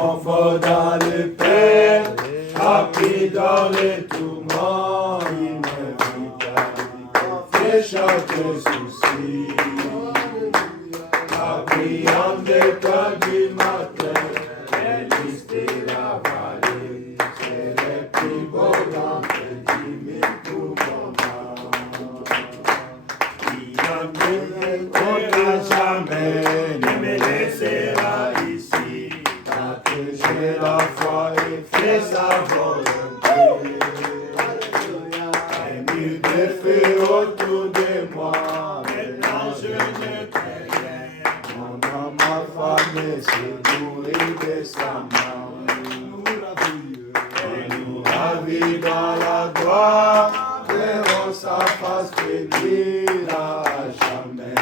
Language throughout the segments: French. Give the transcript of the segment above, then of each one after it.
confort dans le Père, appris dans les tourments, il m'invite à décharger tes soucis. La brillante étoile du matin, les listes et la vallée, c'est les plus beaux dans tes 10 000 pour mon âme. Il a dit qu'on jamais ne me laissera ici, car que j'ai la foi et fais sa volonté. Un mur de feu autour de moi, maintenant je ne crains rien. Mon âme affamée se nourrit de sa main. Et nous ravit dans la gloire, verrons sa face bénie à jamais.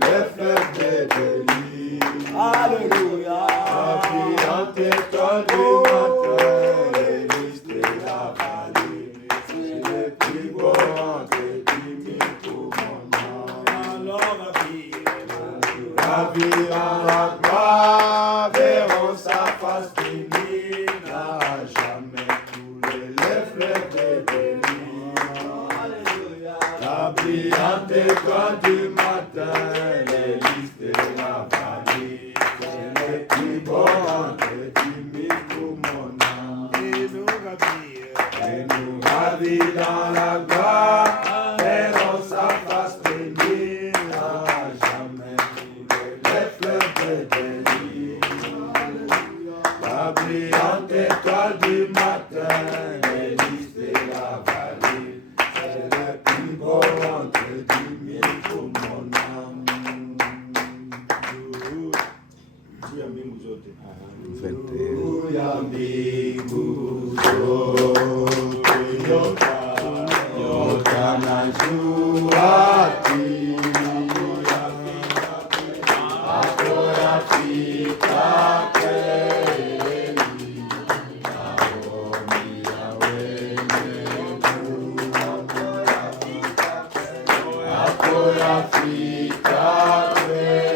Les fleuves de délices. Alléluia. La brillante étoile du matin, les listes de la vallée, c'est le plus beau entre 10 000 pour mon âme. Alors La vie en la gloire, verront sa face bénie à jamais. Les fleuves de délices. La brillante étoile du matin, les listes de la vallée, c'est le plus beau entre 10 000 pour mon âme. Et nous ravit dans la gloire, verront sa face bénie à jamais. Les fleuves de délices. La brillante étoile du matin, les listes de la vallée, c'est le plus beau entre 10 000 pour mon âme. Yambigu sote yota na juati akora fika kweli naomi akora fika kweli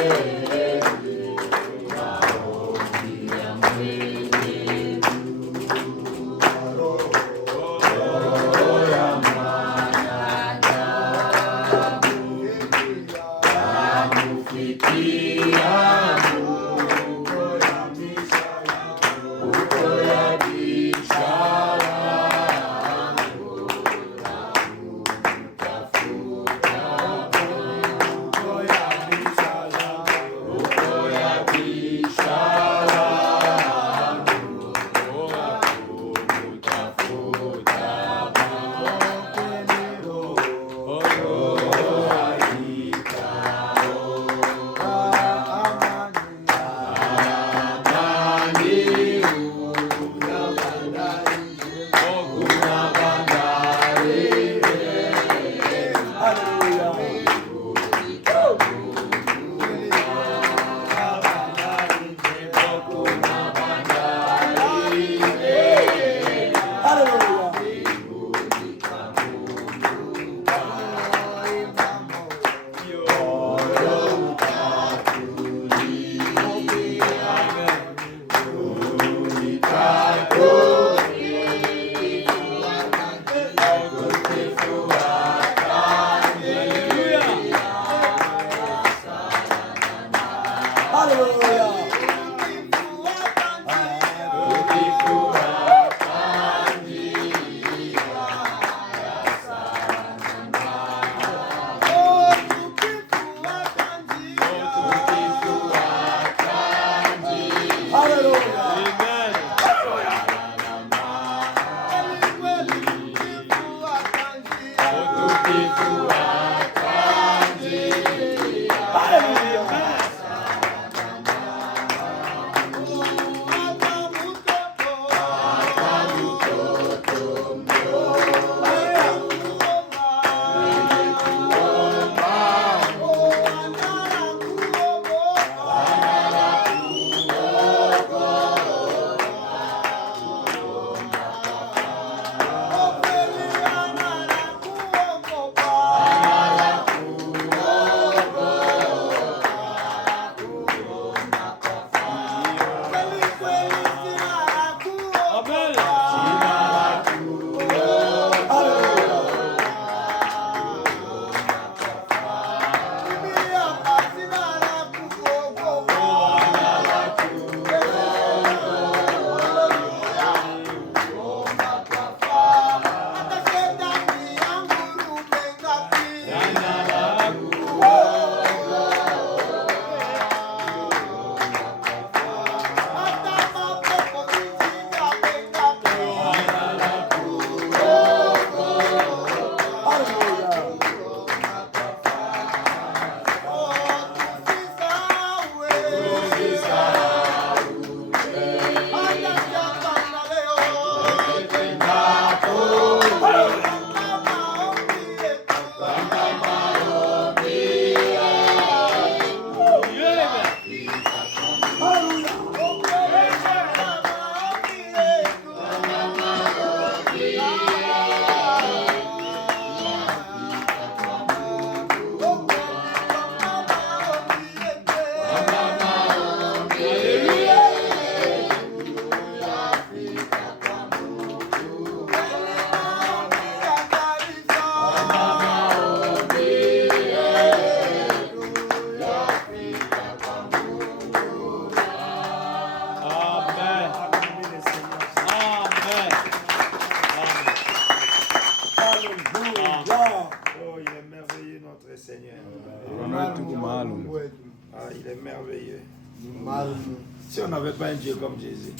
Si on n'avait pas un Dieu comme Jésus,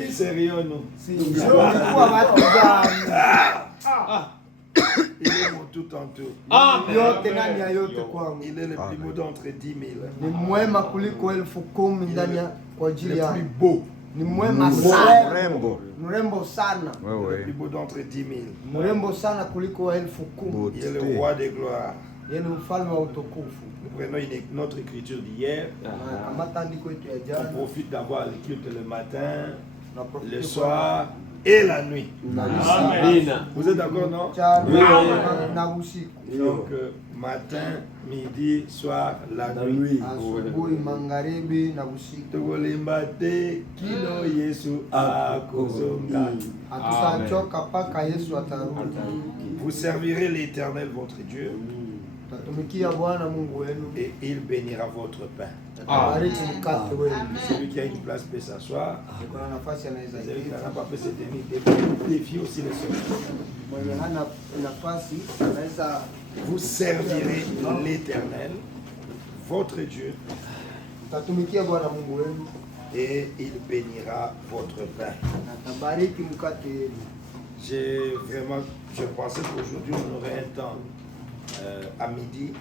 qui serions-nous? Il est mon tout en tout. Il est le plus beau d'entre 10 000. Le plus beau. Mrembo sana. Le plus beau d'entre 10 000. Mrembo sana kuliko 10,000. Il est le roi des gloires. Nous prenons notre écriture d'hier. On profite d'avoir l'écriture le matin, le soir et la nuit. Amen. Vous êtes d'accord, non? Donc, matin, midi, soir, la nuit. Vous servirez l'Éternel, votre Dieu, et il bénira votre pain. Celui qui a une place peut s'asseoir. Celui qui n'a pas fait cette défie aussi le Seigneur. Vous servirez l'Éternel, votre Dieu, et il bénira votre pain. Je pensais qu'aujourd'hui on aurait un temps à midi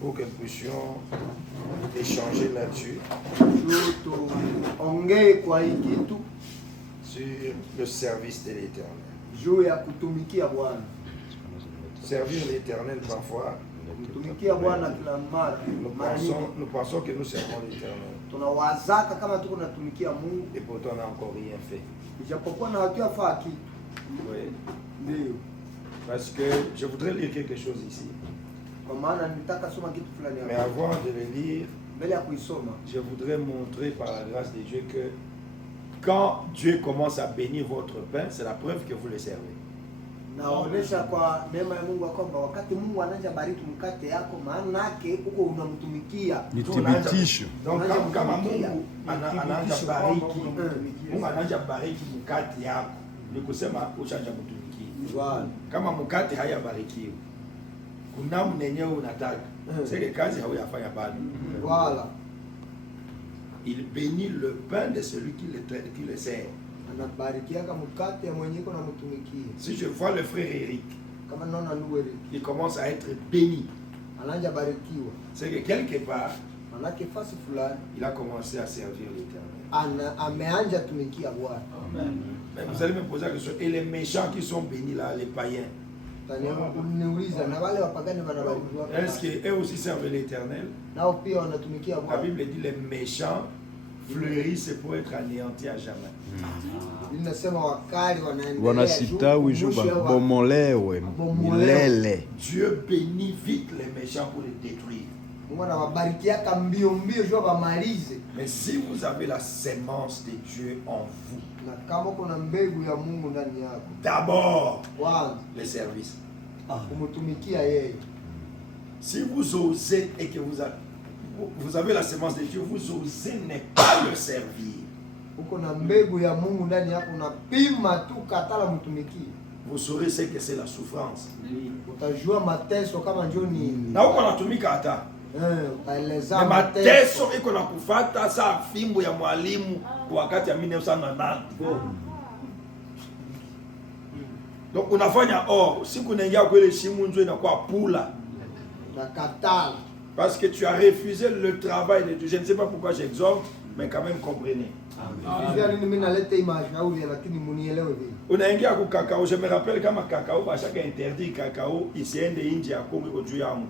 pour que nous puissions échanger là-dessus sur le service de l'Éternel. Servir l'Éternel parfois, nous pensons que nous servons l'Éternel. Et pourtant on n'a encore rien fait. Oui. Parce que je voudrais lire quelque chose ici. Mais avant de le lire, je voudrais montrer par la grâce de Dieu que quand Dieu commence à bénir votre pain, c'est la preuve que vous le servez. Donc kama Mungu anaanza bariki mkate yako, ni kusema ushaanza kutumikia. Kama mkate hayabarikiwi, kuna mnenyewe unataka sasa kazi hauyafanya bado. Voilà. Il bénit le pain de celui qui le sert. Si je vois le frère Eric, il commence à être béni. C'est que quelque part, il a commencé à servir l'Éternel. Mais vous allez me poser la question, et les méchants qui sont bénis là, les païens, est-ce qu'eux aussi servent l'Éternel? La Bible dit les méchants fleurissent pour être anéantis à jamais. Dieu bénit vite les méchants pour les détruire. Mais si vous avez la sémence de Dieu en vous, d'abord le service. Si vous osez et que vous avez la sémence de Dieu, vous osez ne pas le servir, vous saurez ce que c'est la souffrance. Mateso iko na kufata saa fimbo ya mwalimu wakati ya 1990. Donc unafanya siku unaingia kwa ile shimu nzo inakuwa pula. Parce que tu as refusé le travail de Dieu. Je ne sais pas pourquoi j'exhorte, mais quand même comprenez. Unaingia kwa cacao, je me rappelle kama cacao ba chaque interdit cacao isiende nje ya Kongo iko juu yangu.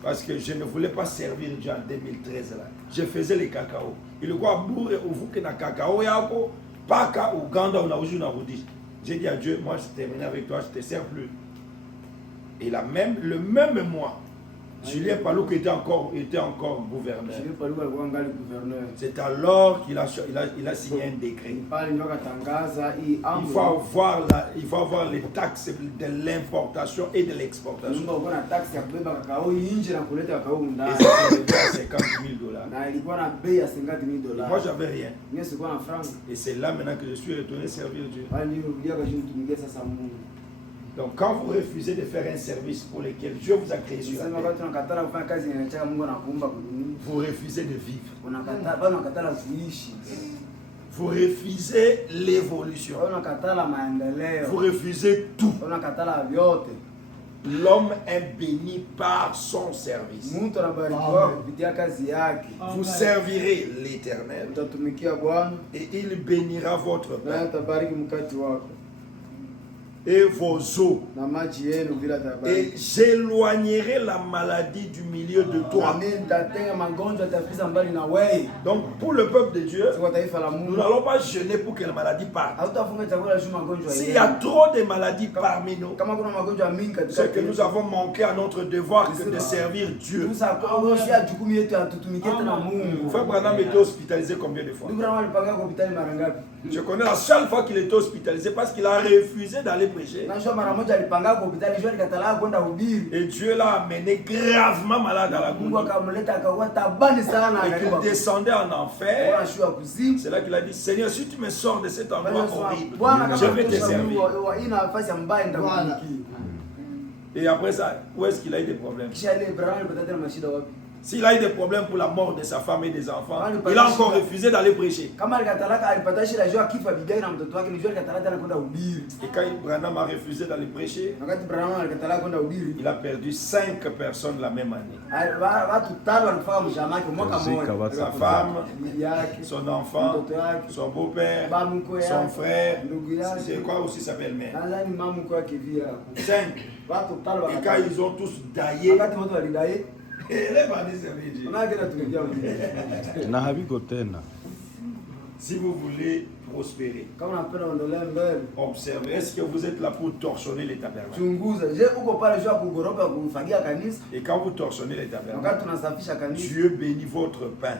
Parce que je ne voulais pas servir Dieu en 2013 là. Je faisais les cacao. Il quoi bourre uvuke na cacao yako paka Uganda unauji na rudi. J'ai dit à Dieu, moi je termine avec toi, je te sers plus. Et le même mois, Julien Paloukou était encore gouverneur. C'est alors qu'il a signé un décret. Il faut avoir les taxes de l'importation et de l'exportation. Et c'était à $50 000. Moi j'avais rien. Et c'est là maintenant que je suis retourné servir Dieu. Donc quand vous refusez de faire un service pour lequel Dieu vous a créé sur la terre, vous refusez de vivre. Vous refusez l'évolution. Vous refusez tout. L'homme est béni par son service. Vous servirez l'Éternel et il bénira votre pain et vos eaux. Et j'éloignerai la maladie du milieu de toi. Donc pour le peuple de Dieu, nous n'allons pas jeûner pour que la maladie parte. S'il y a trop de maladies parmi nous, c'est que nous avons manqué à notre devoir que de servir Dieu. Frère Branham était hospitalisé combien de fois? Je connais la seule fois qu'il était hospitalisé parce qu'il a refusé d'aller prêcher. Et Dieu l'a amené gravement malade à la gourde. Et qu'il descendait en enfer. C'est là qu'il a dit, Seigneur, si tu me sors de cet endroit horrible, je vais te servir. Et après ça, où est-ce qu'il a eu des problèmes? S'il a eu des problèmes pour la mort de sa femme et des enfants, il a encore refusé d'aller prêcher. Et quand Branham a refusé d'aller prêcher, il a perdu 5 personnes la même année. Sa femme, son enfant, son beau-père, son frère, c'est quoi aussi sa belle-mère. 5. Et quand ils ont tous daillé, si vous voulez prospérer, observez, est-ce que vous êtes là pour torchonner les tabernacles? Et quand vous torchonnez les tabernacles, Dieu bénit votre pain,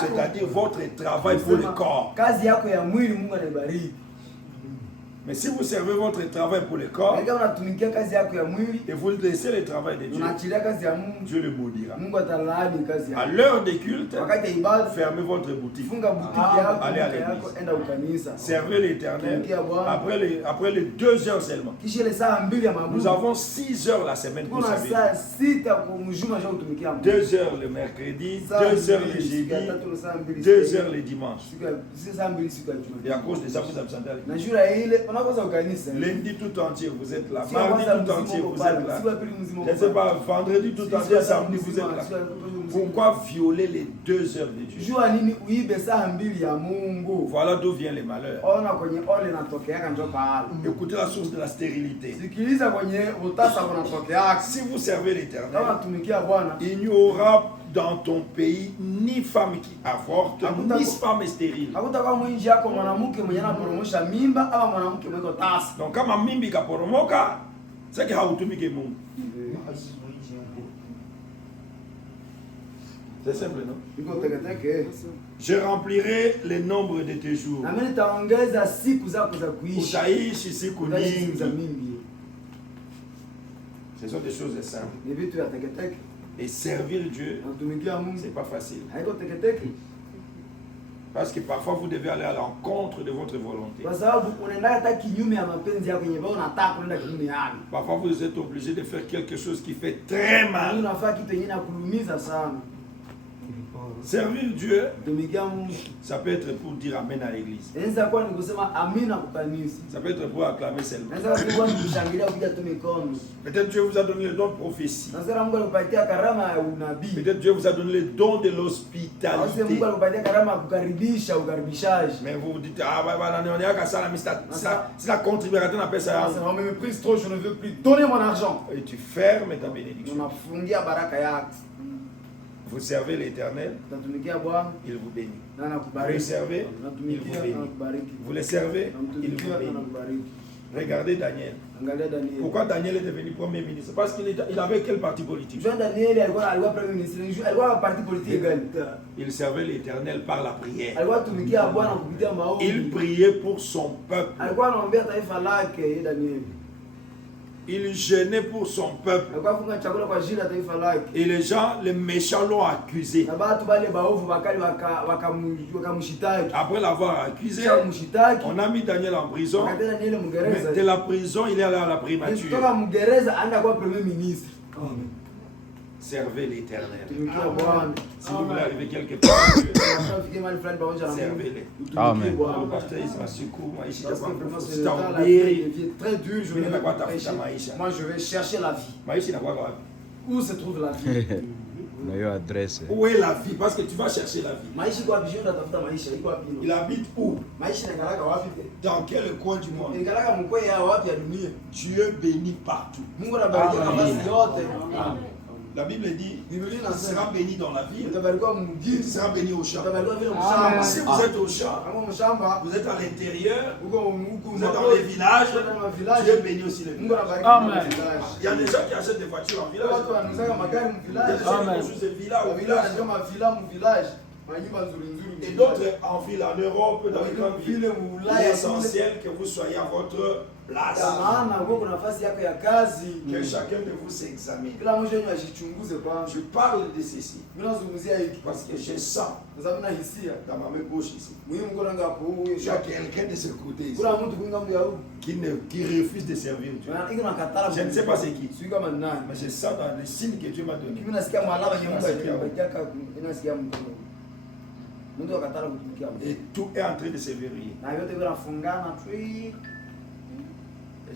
c'est-à-dire votre travail pour le corps. Mais si vous servez votre travail pour le corps et vous laissez le travail de Dieu, Dieu le maudira. À l'heure des cultes, fermez votre boutique. Allez à l'église. Servez l'Éternel après les 2 heures seulement. Nous avons 6 heures la semaine pour servir. 2 heures le mercredi, 2 heures le jeudi, 2 heures le dimanche. Et à cause de ça, vous absentez à l'église. Lundi tout entier, vous êtes là. Mardi tout entier, vous êtes là. Je ne sais pas, vendredi tout entier, samedi, vous êtes là. Pourquoi violer les 2 heures de Dieu? Voilà d'où vient les malheurs. Écoutez la source de la stérilité. Si vous servez l'Éternel, il n'y aura dans ton pays ni femme qui avorte, ni femme stérile. Donc kama mimbi kaporomoka, c'est que hautumike Mungu. C'est simple, non? Je remplirai le nombre de tes jours. Utaishi siku nyingi. Ce sont des choses simples. Et servir Dieu, c'est pas facile. Parce que parfois vous devez aller à l'encontre de votre volonté. Parfois vous êtes obligé de faire quelque chose qui fait très mal. Servir Dieu, ça peut être pour dire Amen à l'église. Ça peut être pour acclamer seulement. Peut-être Dieu vous a donné le don de prophétie. Peut-être Dieu vous a donné le don de l'hospitalité. Mais vous vous dites, c'est la contribution, on appelle ça. On me méprise trop, je ne veux plus donner mon argent. Et tu fermes ta bénédiction. Vous servez l'Éternel, il vous bénit. Vous le servez, il vous bénit. Vous le servez, il vous bénit. Regardez Daniel. Pourquoi Daniel est devenu premier ministre? Parce qu'il avait quel parti politique? Il servait l'Éternel par la prière. Il priait pour son peuple. Il gênait pour son peuple. Et les gens, les méchants l'ont accusé. Après l'avoir accusé, on a mis Daniel en prison. Mais de la prison, il est allé à la primature. Servez l'Éternel. Si vous voulez arriver quelque part, servez-les. Amen. Le pasteur Isma Sukou, Maïchi, Très dur, moi je vais chercher la vie. Où se trouve la vie? Où est la vie? Parce que tu vas chercher la vie. Il habite où? Dans quel coin du monde? Dieu bénit partout. La Bible dit, tu seras béni dans la ville, tu seras béni au champ. Si vous êtes au champ, vous êtes à l'intérieur, vous êtes dans les villages, Dieu bénit aussi les villages. Amen. Il y a des gens qui achètent des voitures en village. Il y a des gens qui construisent des villas au village. Et d'autres en ville, en Europe, dans les grandes villes. Il est essentiel que vous soyez à votre place. Que chacun de vous s'examine. Je parle de ceci parce que je sens dans ma main gauche ici. Il y a quelqu'un de ce côté ici qui refuse de servir Dieu. Je ne sais pas c'est qui, mais je sens dans les signes que Dieu m'a donné. Et tout est en train de se verrouiller.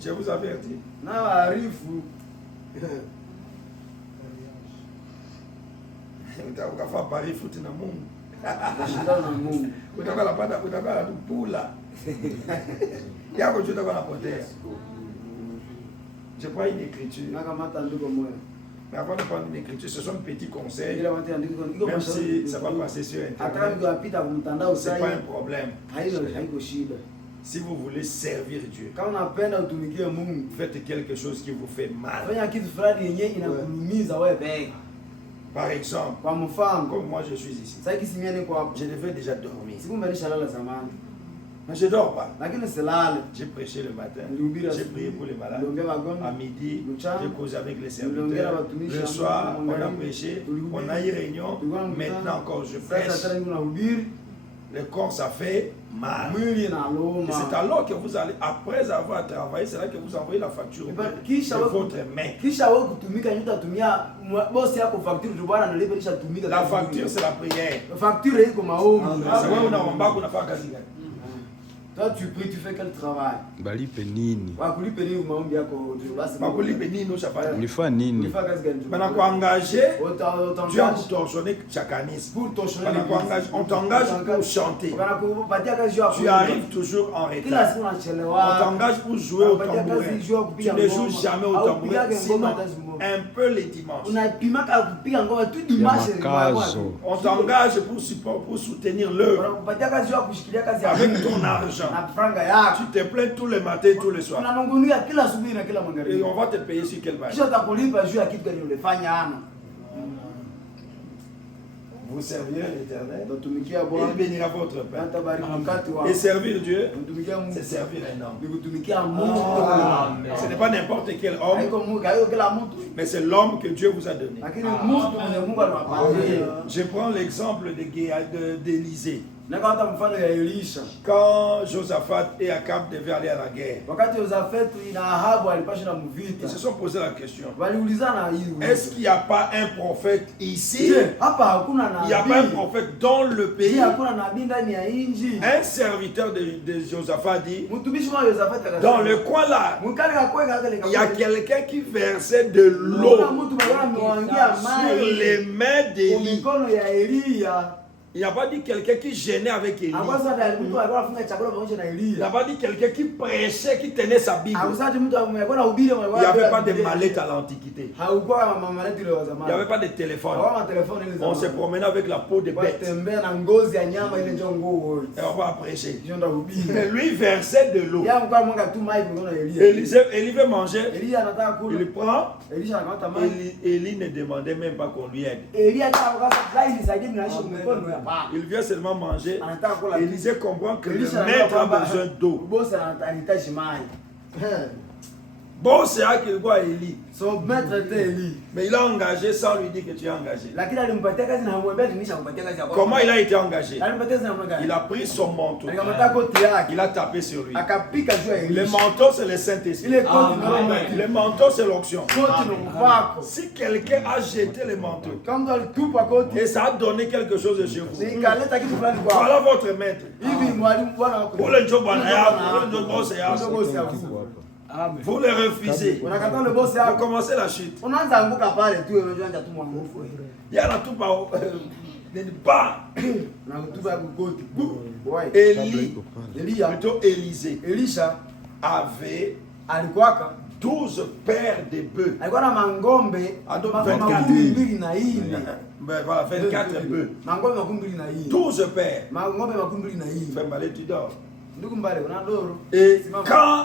Je vous avertis. Je prends une écriture. Mais avant de prendre une écriture, ce sont de petits conseils. Même si ça va passer sur Internet, ce n'est pas un problème. Si vous voulez servir Dieu, faites quelque chose qui vous fait mal. Par exemple, comme moi je suis ici, je devais déjà dormir. Mais je ne dors pas. J'ai prêché le matin, j'ai prié pour les malades. À midi, j'ai causé avec les serviteurs. Le soir, on a prêché, on a eu réunion. Maintenant encore, je prêche. Le corps, ça fait mal. Et c'est alors que vous allez, après avoir travaillé, c'est là que vous envoyez la facture de votre main. La facture, c'est la prière. Toi tu pries, tu fais quel travail? Dieu a torsionné chakanisme. On t'engage pour chanter. Tu arrives toujours en retard. On t'engage pour jouer au tambourin. Tu ne joues jamais au tambourin, sinon un peu les dimanches. On t'engage pour soutenir l'œuvre avec ton argent. Tu te plains tous les matins et tous les soirs. Et on va te payer sur quelle base? Vous servirez l'Éternel, il bénira votre pain. Et servir Dieu, c'est servir un homme. Ce n'est pas n'importe quel homme, mais c'est l'homme que Dieu vous a donné. Je prends l'exemple d'Élisée. Quand Josaphat et Akab devaient aller à la guerre, ils se sont posé la question, est-ce qu'il n'y a pas un prophète ici? Il n'y a pas un prophète dans le pays? Un serviteur de Josaphat dit, dans le coin là, il y a quelqu'un qui versait de l'eau sur les mains d'Élie. Il n'a pas dit quelqu'un qui gênait avec Élie. Il n'a pas dit quelqu'un qui prêchait, qui tenait sa Bible. Il n'y avait pas de mallette à l'Antiquité. Il n'y avait pas de téléphone. On se promenait avec la peau de bête. Et on va prêcher. Mais lui versait de l'eau. Élie veut manger. Il prend. Élie ne demandait même pas qu'on lui aide. Il vient seulement manger. Élisée comprend que le maître a besoin d'eau. Bon, c'est à quel point Élie. Son maître était Élie. Mais il a engagé sans lui dire que tu es engagé. Lakini alimpatia kazi na hamwambia nisha kumpatia kazi yako. Comment il a été engagé? Alimpatia kazi na mwana. Il a pris son manteau. Alikamata koti yake. Il a tapé sur lui. Akapika juu ya Élie. Le manteau, c'est le Saint-Esprit. Ile koti ndio Le manteau, c'est l'onction. koti ni mvako. Si quelqu'un a jeté le manteau Kama mtu alitupa koti, et ça a donné quelque chose de chez vous, ikaleta kitu fulani kwa. voilà votre maître. Hivi mwalimu bwana wako. Ule ndio bwana yako, ule ndio boss yako. Bosi yako. Amen. Vous le refusez. Unakataa le bosi Vous yako. commencez la chute. Unaanza anguka pale tu wewe unajua tu mwangufu. Il y a la tout pas. Unakutupa koti. Ouais. Élie, Elia, plutôt Élisée, Elisha avait alikuwaka 12 paires de bœufs. alikuwa na mangombe Ado makumi 24. mbili na nne. Ben voilà, 24 bœufs. Mangombe makumi mbili na nne. 12 paires. Mangombe makumi mbili na nne. Fais mal, tu dors. Ndugu mbale una doro. Et Simama. quand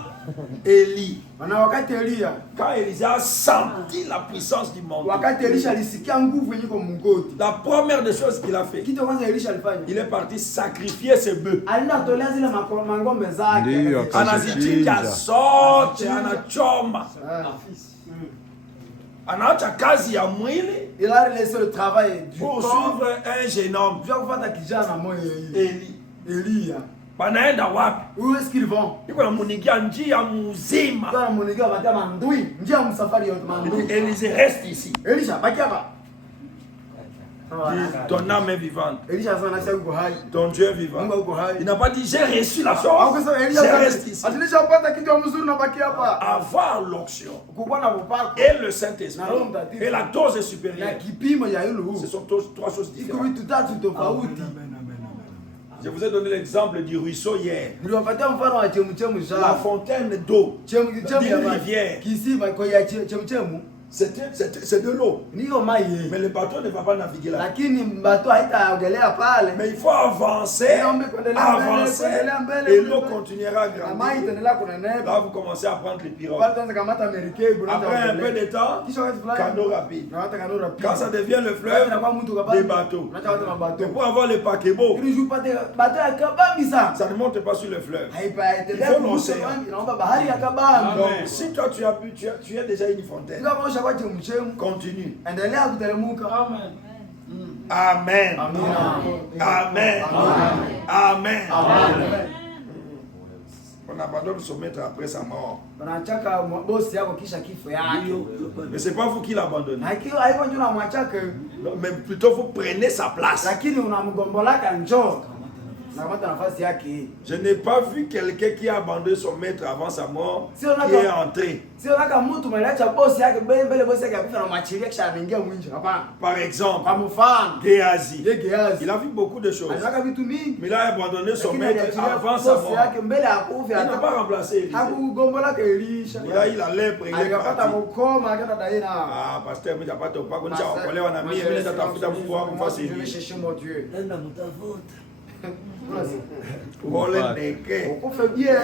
Élie, Na wakati Elia, quand Élisée a senti la puissance du manteau, wakati Elisha alisikia nguvu yenye kwa mgoti. la première des choses qu'il a fait, Kitu cha kwanza Elisha alifanya. il est parti sacrifier ses bœufs. Alienda tolea zile mangombe zake. Ndiyo, Anazichinja zote, anachoma, Ah. anaacha kazi ya mwili Il a laissé le travail du pour corps. suivre un jeune homme. Vya kufuata kijana moyo yeye. Élie. Elia. Banaenda wapi? Où est-ce qu'ils vont? Iko namunigia njia mzima. Kwa moniga batia mandui, njia msafari yote mandui. Élisée, reste ici. Elisha baki hapa. Dis, ton âme est vivante. Elisha sana sasa uko hai. Ton Dieu est vivant. Mungu uko hai. Il n'a pas dit j'ai reçu la Au chose. kusema Je Elisha reste ici. atilishapata kitu mzuri na baki hapa. Avoir l'onction Kukuwa na upako et le Saint-Esprit Na Roho Mtakatifu. et la dose est na supérieure. kipimo ya yule Ce huu. sont trois choses Iko différentes. vitu tatu tofauti. Je vous ai donné l'exemple du ruisseau hier. Niliwapatia mfano wa chemchemu La za fontaine d'eau chemchemu ya d'une maji. rivière. Kisima kwa ya chemchemu C'est de l'eau. ndio maji. Mais le bateau ne va pas naviguer là. Lakini bato haitaogelea pale. Mais il faut avancer, avancer, et l'eau continuera à Na maji grandir. itaendelea Là, kunenepa. vous commencez à prendre les pirogues. Pale tuanze kamata merikebu. Après un peu de temps, Kisha wakati fulani. canot rapide. Na hata kanora pia. Quand ça devient le Wewe fleuve, unakuwa mtu kabisa. des bateaux. Unaacha watu na Mais bato. pour avoir les paquebots, Ili jupate bato ya kabambi sana. ça ne monte pas sur le fleuve. Haipaendelea Il faut kugusa l'océan. bangi, naomba bahari ya kabambi. Donc, si toi tu as bu, tu as déjà une fontaine, Ndio kama ushakuwa chemchemu. continue. Endelea kuteremka. Amen. Amina. Amen. Amen. Amen. On abandonne son maître après sa mort. Unachaka bosi yako kisha kifo yake. Mais c'est pas vous qui l'abandonnez. Hakiwa haiko ndio unamwachaka, Mais plutôt vous prenez sa place. lakini unamgombolaka njoo. Na kamata nafasi yake. Je n'ai pas vu quelqu'un qui a abandonné son maître avant sa mort, Si on a qui est pas- entré. Sio laka mtu mwenyeacha bosi yake mbele bosi yake akufa na mwachilia kisha anaingia mwinji. Hapana. Par exemple, Kwa mfano, Géasi. yeye Gehazi. Il a vu beaucoup de choses. Alitaka vitu mingi. Mais il a abandonné son Lakini maître aliachilia avant sa bosi mort. yake mbele ya Il kufa. n'a pas remplacé Élisée. Hakugombolaka Elisha. Il a eu la lèpre, il est Alikapata parti. mkoma akaenda Daina. Ah, pasteur, mimi napata upako nisha okolewa na mimi mimi natafuta Mungu wangu mfasi Je vais hivi. chercher mon Dieu. Enda mtafuta. Ole neke. Ukufe bien.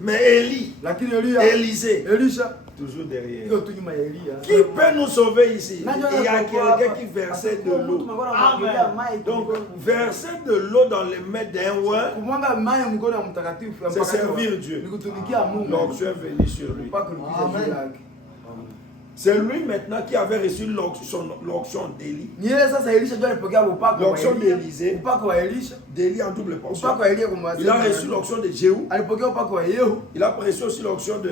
Mais Élie, Lakini Elia, Élisée, Elisha toujours derrière. iko tu nyuma ya Elia. Qui peut nous sauver ici? Il y a quelqu'un qui versait de l'eau. Donc, verser de l'eau dans les mains d'un roi, kumwaga maji mkono wa mtakatifu c'est servir Dieu. ni kutumikia Mungu. L'onction est venue sur lui. Mpaka kulipisha juu yake. C'est lui maintenant qui avait reçu l'onction d'Élie. Ni yeye sasa Elisha ndio alipokea upako wa L'onction Elia. d'Élisée, Upako wa Elisha, d'Élie en double portion. upako wa Elia kumwazia. Il a reçu l'onction de Jéhu. Alipokea upako wa Yehu. Il a reçu aussi l'onction de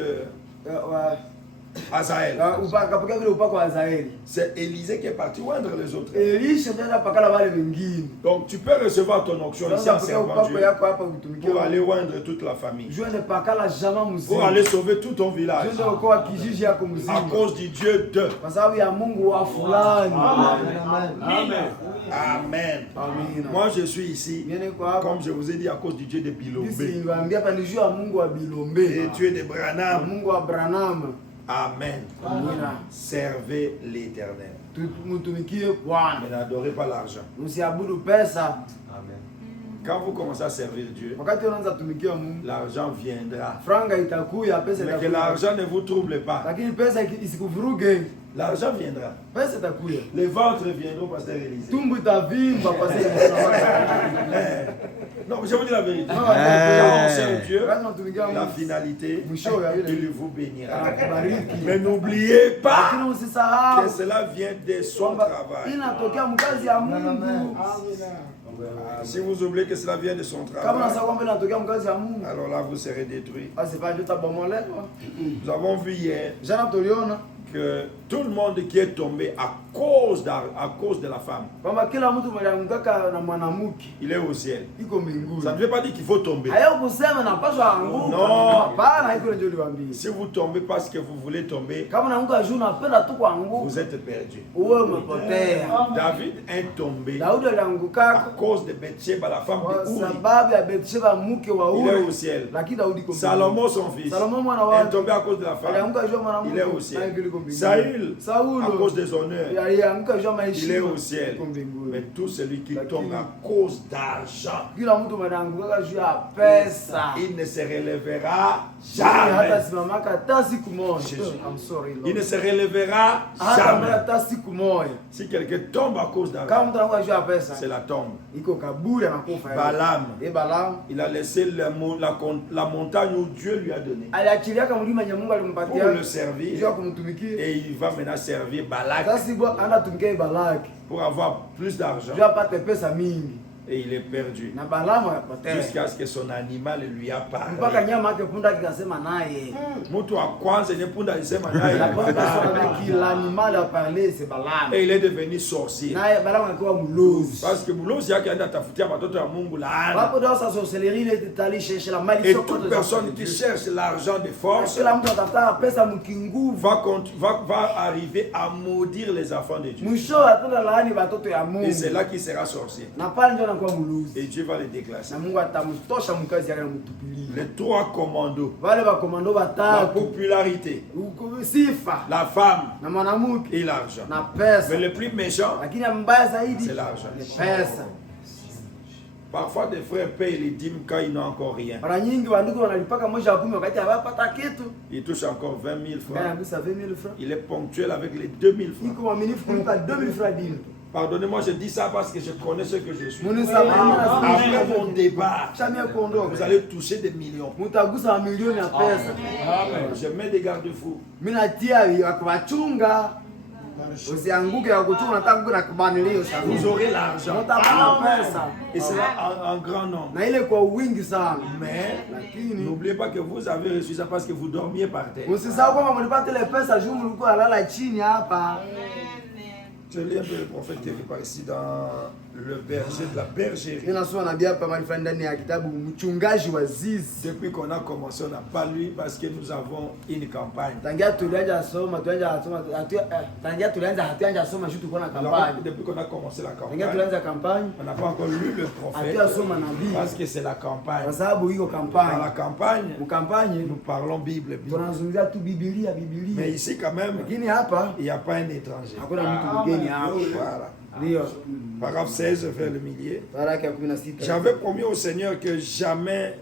Azaël. Akapokea vile upako wa Azaeli. C'est Élisée qui est parti oindre les autres. Elisha ndio anapakala wale wengine. Donc tu peux recevoir ton onction ici en Sasa servant upako Dieu yako hapa kutumikia. pour aller oindre toute la famille. Jua ne pakala jamaa Pour mzima. aller sauver tout ton village. Jua ndio kwa kijiji yako À mzima. cause du Dieu de. Kwa sababu ya Mungu wa fulani. Amen. Amina. Moi je suis ici, Mimi niko hapa. comme je vous ai dit, à cause du Dieu de Bilombe. Niwaambia hapa ni juu ya Mungu wa Bilombe. Et Dieu de Na Branham. Mungu wa Branham. Amen. Amina. Servez l'Éternel. Mtumikie Bwana. Mais n'adorez pas l'argent. Msiabudu pesa. Quand vous commencez à servir Dieu, Wakati unaanza tumikia Mungu, l'argent viendra. franga itakuya, pesa Mais que itakuya. l'argent ne vous trouble pas. Lakini pesa isikuvuruge. L'argent viendra. Pesa itakuya. Les ventres viendront, pasteur Élisée. Tumbu itavimba kwa sababu Non, je vous dis la vérité. Non, Quand on sert Dieu, la la finalité, Mwisho ya yule. il vous bénira. Anakubariki. Mais n'oubliez pas Lakini usisahau que cela vient de son kwamba travail. inatokea mkazi ya Mungu. Si vous oubliez que cela vient de son Kama travail, unasahau kwamba inatokea mkazi ya Mungu, alors là vous serez détruits. basi pale utabomolewa. Nous avons vu hier Jana tuliona que tout le monde qui est tombé à cause de la femme, kwamba kila mtu mwenye angukaka na mwanamke il est au ciel. iko mbinguni. Ça ne veut pas dire qu'il faut tomber. Hayo kusema napaswa anguka. No. Hapana, iko ndio niliwaambia. Si vous tombez parce que vous voulez tomber, Kama unaanguka juu unapenda tu kuanguka, vous êtes perdu. uwe umepotea. David est tombé Daudi à aliangukaka cause de Bathsheba, la femme kwa de Uri. sababu ya Bathsheba mke wa Il est Uri. au ciel. Lakini Daudi iko mbinguni. Salomon, son fils, Salomon mwana est wake tombé à cause de la femme. alianguka juu ya mwanamke. Il est au na ciel. iko mbinguni. Saül, Saulo à cause des honneurs, alianguka juu ya il est maheshima. au ciel. Iko mbinguni. Mais tout celui qui Lakini- tombe à cause d'argent, Kila mtu mwenye anaanguka juu ya pesa. il ne se relèvera Hata jamais. simamaka hata siku moja. Jésus. I'm sorry, Lord. Il ne se relèvera Hata mbele jamais. hata siku moja. Si quelqu'un tombe à cause Kama d'argent, mtu anakuwa juu ya pesa, c'est la tombe. iko kaburi anakufa. Balaam, Balaam il a laissé la montagne où Dieu lui a donné aliachilia kama mlima yenye Mungu pour alimpatia le juu ya servir. kumtumikia. Et il va maintenant servir Balak Sasa sibwa anatumikia Balaki pour avoir plus d'argent. juu apate pesa mingi, Et il est perdu. na Balaam akapotea Jusqu'à ce que son animal lui a mpaka parlé. nyama yake punda akasema naye. Mtu wa kwanza yenye punda alisema naye La ni première personne Balaam. avec qui l'animal a parlé c'est Balaam. Et il est devenu sorcier. Naye Balaam alikuwa mlozi. Parce que mlozi yake aenda tafutia watoto ya Mungu laana. Hapo dans sa sorcellerie il est allé chercher la Et malédiction toute contre les personne enfants de qui Dieu. cherche l'argent de force Kila mtu atafuta pesa mkinguvu, va arriver à maudire les enfants de Dieu. mwisho atenda laani watoto ya Et c'est Mungu. là qu'il sera sorcier. Na pale ndio anakuwa mlozi. Et Dieu va le déclasser. Na Mungu atamtosha mkazi yake na mtupilia. Les trois commandos, Wale wakomando la watatu, popularité, sifa la femme na mwanamke et l'argent. na pesa, Mais le plus méchant, lakini mbaya zaidi c'est l'argent. ni pesa. Parfois, des frères payent les dîmes quand ils n'ont encore rien. Mara nyingi wandugu wanalipaka moja ya 10 wakati hawapata kitu, Ils touchent encore 20 000 francs. anagusa 20,000 francs. Il est ponctuel avec les 2 000 francs. Iko mwaminifu kulipa 2,000 francs dini. Pardonnez-moi, je dis ça parce que je connais ce que je suis. Après Après mon débat, chamia kuondoka, vous allez toucher des millions. mtagusa mamilioni ya pesa. Je mets des garde-fous. Mimi natia ya kuwachunga usianguke ya kuchunga, nataka kuwa na kubanilio Vous sana. aurez l'argent. Utapata pesa Et c'est en grand nombre. na ile kwa wingi sana, Mais lakini n'oubliez pas que vous avez reçu ça parce que vous dormiez par terre. usisahau kwamba mlipata ile pesa juu mlikuwa nalala chini hapa. Je lis un peu le prophète qui est par ici dans le berger de la bergerie. Mimi nasoma nabii hapa mahali fulani ndani ya kitabu mchungaji wa zizi. Depuis qu'on a commencé, on n'a pas lu parce que nous avons une campagne. Tangia tulianza soma, tangia tulianza hatuanza soma juu tulikuwa na kampani. Depuis qu'on a commencé la Tangia campagne, tulianza kampani, on n'a pas encore lu le prophète hatuyasoma nabii parce que c'est la campagne. kwa sababu hiyo Dans la kampani. campagne, Mkampani nous parlons Bible. tunazungumzia tu Biblia, Mais Biblia. ici, quand même, Lakini hapa il n'y a pas un étranger. hakuna mtu mgeni hapa. Voilà. Ndio. Paragraphe 16, vers le milieu. Baraka ya 16. J'avais promis au Seigneur que jamais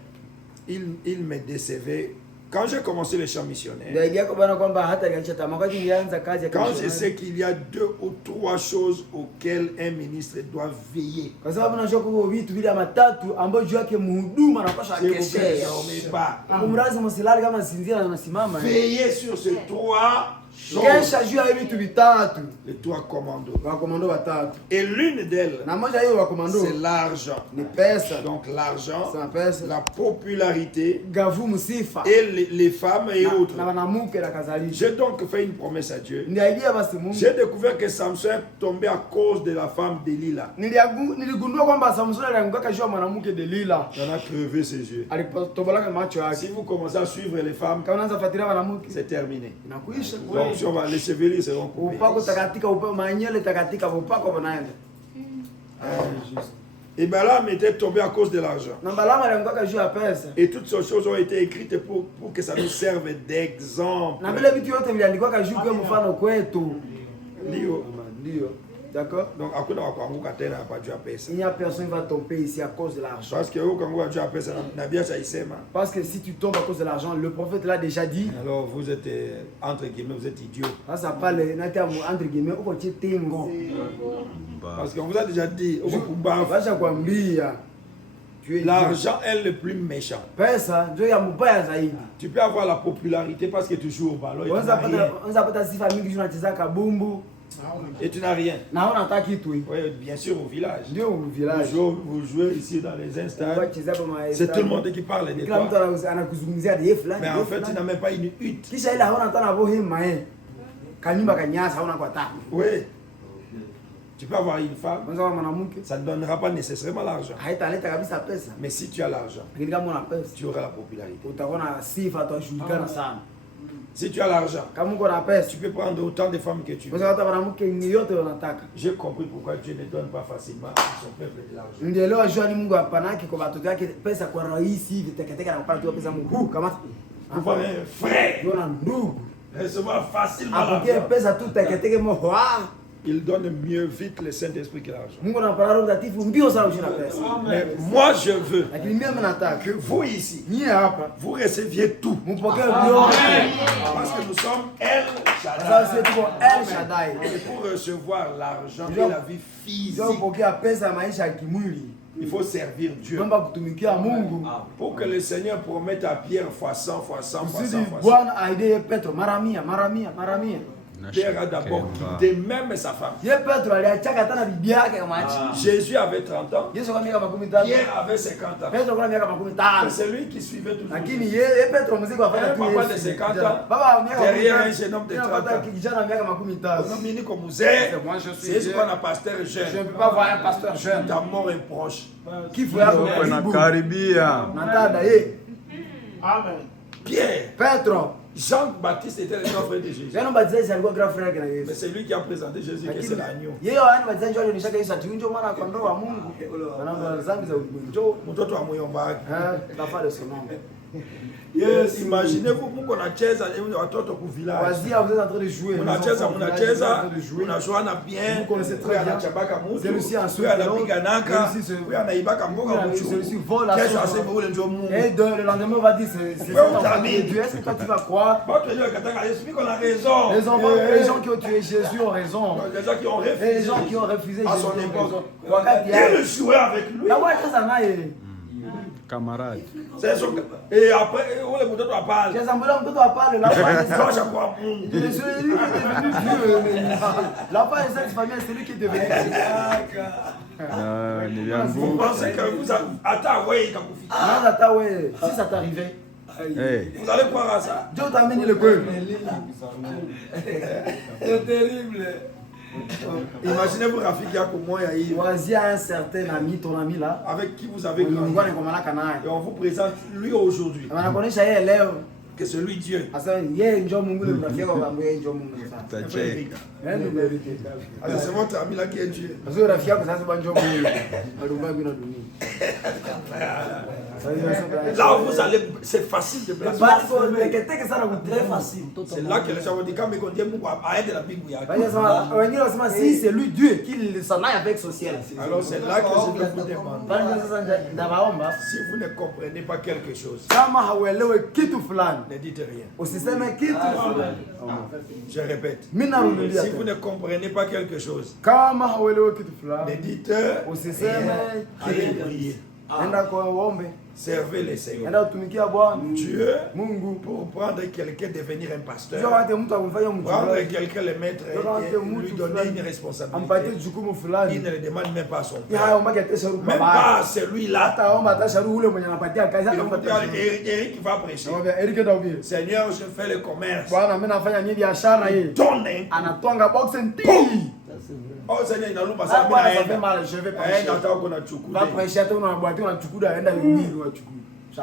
il me décevait. Quand j'ai commencé le champ missionnaire, Ndio yako bwana kwamba hata aliacha tamaa wakati nilianza kazi ya quand je kamishonari. sais qu'il y a 2 ou 3 choses auxquelles un ministre doit veiller, Kwa sababu najua kwa vitu vile matatu ambayo juu yake mhudumu anapaswa s'il vous plaît, ne akeshea. dormez pas. Kumrazi msilali kama sinzira na nasimama. Veillez sur ces 3 choses. Kesha juu ya hivi vitu vitatu. Les 3 commandos. Wakomando watatu. Et l'une d'elles, Na moja hiyo wakomando c'est l'argent. ni pesa. Donc l'argent, Sana pesa. la popularité Gavu msifa. et les femmes et autres. Na wanamuke na kadhalika. J'ai donc fait une promesse à Dieu. Ndiaidia basi Mungu. J'ai découvert que Samson est tombé à cause de la femme Delilah. Niligundua kwamba Samson alianguka juu ya mwanamke Delila. Il en a crevé ses yeux. Alipotobolaka macho yake. Si vous commencez à suivre les femmes, Kama unaanza fuatilia mwanamke c'est terminé. inakuisha. Donc si on va, les chevelures seront coupées. Upako takatika, upako manyele takatika, upako unaenda. Et Balaam était tombé à cause de l'argent. Na Balaamu alianguka juu ya pesa. Et toutes ces choses ont été écrites pour que ça nous serve d'exemple. Na vile vitu yote viliandikwa juu kwa mfano kwetu. Ndio. Ndio. D'accord? Donc hakuna wa kuanguka tena hapa juu ya pesa. Il n'y a personne qui va tomber ici à cause de l'argent. Parce que ukianguka juu ya pesa na biacha isema. Parce que si tu tombes à cause de l'argent, le prophète l'a déjà dit. Alors vous êtes entre guillemets, vous êtes idiot. Ça parle entre guillemets uko chitengo. Parce qu'on vous a déjà dit, Vacha kuambia tu es L'argent est le plus méchant. pesa ndio ya mbaya zaidi. Tu peux avoir la popularité parce que tu joues au ballon et tu n'as rien. Unaweza pata sifa mingi unacheza kabumbu Et tu n'as rien. na huna hata kitu. Oui, bien sûr au village. Ndio village. Vous jouez ici dans les instants. Unacheza kwa maisha. C'est tout le monde qui parle de Kila toi. mtu anakuzungumzia de fulani. Mais en fait, tu n'as même pas une hutte. Kisha ile haona hata na bohema kanyumba kanyasa hauna kwa taa. Oui. Tu peux avoir une femme. Kwanza kama mwanamke Ça ne donnera pas nécessairement l'argent. haitaleta kabisa pesa. Mais si tu as l'argent, Lakini kama una pesa tu auras la popularité. utakuwa na sifa, utashuhudikana sana. Si tu as l'argent, Kama uko na pesa tu peux prendre autant de femmes que tu veux. unaweza hata mwanamke yote unataka. J'ai compris pourquoi Dieu ne donne pas facilement à son peuple de l'argent. Ndielewa jua ni Mungu apanaki kwa watoto wake pesa kwa rahisi hivi teketeke na kupata tu pesa Mungu kama Pouvoir un frère yona ndugu recevoir facilement apokee l'argent. pesa tu teketeke moho. Il donne mieux vite le Saint-Esprit que l'argent. Mungu anapana Roho Mtakatifu mbio sana kushinda pesa. Mais moi je veux Lakini mimi nataka que vous ici, nyie hapa vous receviez tout. mpokee vyote. Parce que nous sommes El Sasa Shaddai. sisi tuko El Shaddai. Et pour recevoir l'argent et la vie physique, Ndio kupokea pesa ya maisha ya kimwili. il faut servir Dieu. Naomba kutumikia Mungu. Pour que le Seigneur promette à Pierre fois 100, fois 100, fois 100, Kusudi fois 100. Bwana aidie Petro mara mia. Pierre a d'abord quitté même sa femme. Ye Petro aliachaka hata na bibi yake kamwachi. Jésus avait 30 ans. Yesu kwa miaka 15. Pierre avait 50 ans. Petro kwa miaka 15. C'est lui qui suivait toujours. Lakini ye Petro mziki afanya tu Papa de Yesu. 50 ans. Baba wa miaka Derrière 15. un jeune homme de 30 ans. Kijana wa miaka 15. Dominique Mouzer, Moi je suis c'est ce jeune. qu'on a pasteur Je jeune. ne peux pas voir un pasteur jeune. Ta mort est proche. Kifo yako karibu. Karibia. Natada ye. Pierre, Petro. Jean-Baptiste était le grand frère de Jésus. Jana batizaji alikuwa grand frère yake na Mais Yesu. c'est lui qui a présenté Jésus que c'est l'agneau. Yeye wani batizaji wale nishaka Yesu ati ndio maana kwa ndoa wa Mungu. Anaomba dhambi za ulimwengu. Njoo. Mtoto wa muyomba. Tafadhali usimame. Yes, imaginez-vous mko nacheza watoto ku village. Wazia vous êtes en train de jouer. Unacheza jouer. unajuana bien. Vous connaissez très bien. Anachabaka mtu. Celui-ci en Huyu anapiganaka. Huyu anaibaka mboga Celui-ci mchu. vole la Kesho chose. aseme ule ndio Mungu. Et le lendemain, on va dire c'est Ouais, ça t'as en mis. Dieu. Est-ce que toi tu vas croire? Watu wenyewe wakataka Yesu biko na raison. Les enfants, les gens qui ont tué Jésus ont raison. Les gens qui ont refusé. Et les gens qui ont refusé à Jésus son ont époque. raison. Wakati Viens ya. le jouer avec lui. Na wewe sasa naye. Camarade. C'est son... Et après, ule mtoto apale. Cheza mbona mtoto apale la femme. Tosha kwa Mungu. C'est celui qui est devenu Dieu. La femme de cette famille, c'est lui qui est devenu Dieu. Ni vya Vous nguvu. pensez que vous avez... Attends, ouais, il a confié. Non, attends, ouais. Si ça t'arrivait, Hey. Vous allez croire à ça. Dieu t'amène le peuple. C'est terrible. Imaginez-vous Rafiki yako moya hii Wazia un certain ami, ton ami là. avec qui vous avez grandi. Ulikuwa ni kwa malaka naye. Et on vous présente lui aujourd'hui. Wanakuonesha yeye leo. Que c'est lui Dieu. Asa yeye njoo Mungu ile rafiki yako ambaye yeye njoo Mungu sasa. Tacheka. Yaani ndio vérité. Alors, c'est votre ami là qui est Dieu. Sasa rafiki yako sasa bwana njoo Mungu. Alikuwa bila dunia. Là où vous allez, c'est facile de blasphémer. Basi teketeke sana Très kutrefas. facile. C'est là que les gens vont dire quand on dit Mungu aide la Bible yake. Wengine wanasema si c'est lui Dieu qui s'en aille avec son ciel. Alors c'est là que je vais vous demander. Bali sasa ndabaomba Si vous ne comprenez pas quelque chose, kama hauelewe kitu fulani ne dites rien. usiseme kitu fulani. Je répète. Mimi narudia Si vous tena. ne comprenez pas quelque chose, Kama hauelewe kitu ne fulani dites usiseme allez kitu. prier. Enda kwa uombe, Servez les Seigneurs. enda utumikia Bwana Dieu, Mungu. pour prendre quelqu'un, devenir un Sio pasteur, wate mtu akumfanya prendre mchungaji. quelqu'un, le maître, et lui donner une responsabilité. Ampatie jukumu Il fulani. ne le demande même pas à son Ni haya père. omba kiasi shauri Même baba. pas à celui-là. Hata omba hata shauri ule mwenye anapatia kazi Il hata vous omba dit, hata shauri. Eric va prêcher. Namwambia Eric ndio ubie. Seigneur, je fais le commerce. Bwana mimi nafanya nini biashara hii? Donne un Anatwanga box and tea. Oh Seigneur, inalumba Ah, sana Bwana mimi ça fait naenda. mal, je vais pas. Aenda hata uko na Va chukua. prêcher hata unaboatia unachukuda aenda mbili unachukua.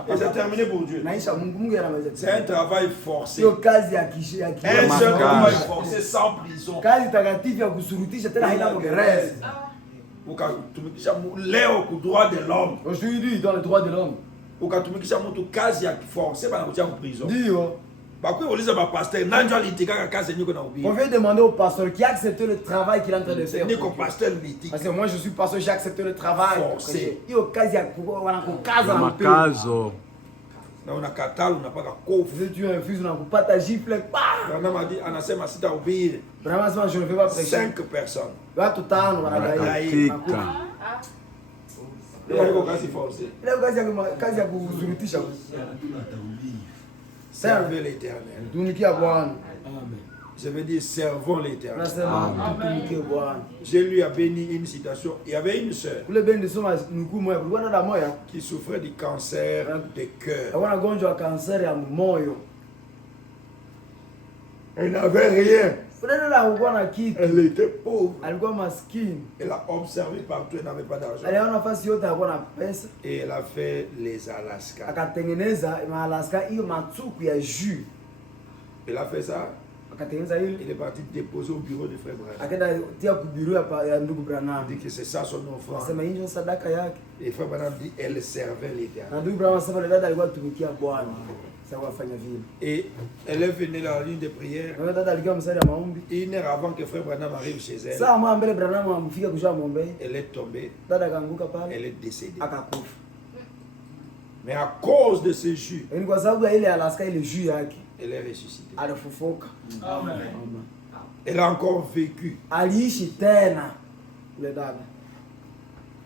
Et c'est terminé pour Dieu. Naisha Mungu anaweza. C'est un travail forcé. Sio kazi ya kishi ya Un kishi. seul Macabre. travail forcé sans prison. Kazi takatifu ya kusurutisha tena haina gereza. Ukatumikisha leo ku droit de l'homme. Aujourd'hui dans les droits de l'homme. Ukatumikisha mtu kazi ya forcé bana kutia ku prison. Ndio. Bakwe uliza ba pasteur nanjo alitikaka kazi niko na On ubiri. vient demander au pasteur qui a accepté le travail qu'il est en train de faire. Niko pasteur litik. Parce que moi je suis pasteur, j'ai accepté le travail. Forcé. Hiyo kazi ya wanakukaza na mpira. Makazo. Na unakatala unapaka kofu. Tu refuses na kupata gifle. Bwana madi anasema sita ubiri. Vraiment je ne vais pas prêcher. 5 personnes. Watu tano wanadai. Katika. kazi ya kuzurutisha. Servez l'Éternel. Tumikia Bwana. Je veux dire, servons l'Éternel. Nasema tumikie Bwana. J'ai lu à Béni une citation. Il y avait une sœur Kule Beni soma nukuu moja, kulikuwa dada moja qui souffrait du cancer de cœur. alikuwa na gonjwa wa kanseri ya moyo. Elle n'avait rien. Dada hakuwa na kitu. Elle était pauvre. Alikuwa maskini. Elle a observé partout, elle n'avait pas d'argent. Aliona nafasi yote hakuwa na pesa. Et elle a fait les Alaska. Akatengeneza Alaska hiyo matsuku ya jus. Elle a fait ça. Akatengeneza ile. Il est parti déposer au bureau de Frère Branham. Akaenda tia kubiru ya ndugu Branham. Il dit que c'est ça son offrande. Sema hiyo sadaka yake. Et Frère Branham dit elle servait l'Éternel. Na ndugu Branham sema dada alikuwa tumikia Bwana. Sasa wafanya vile. Et elle est venue dans la ligne de prière. Na dada alikuwa msali ya maombi. Une heure avant que Frère Branham arrive chez elle. Sasa mwa mbele Branham amfika kuja muombe. Elle est tombée. Dada akaanguka pale. Elle est décédée. Akakufa. Mais à cause de ce jus, Yaani kwa sababu ya ile Alaska ile jus yake elle est ressuscitée. alifufuka. Amen. Elle a encore vécu. Aliishi tena ile dada.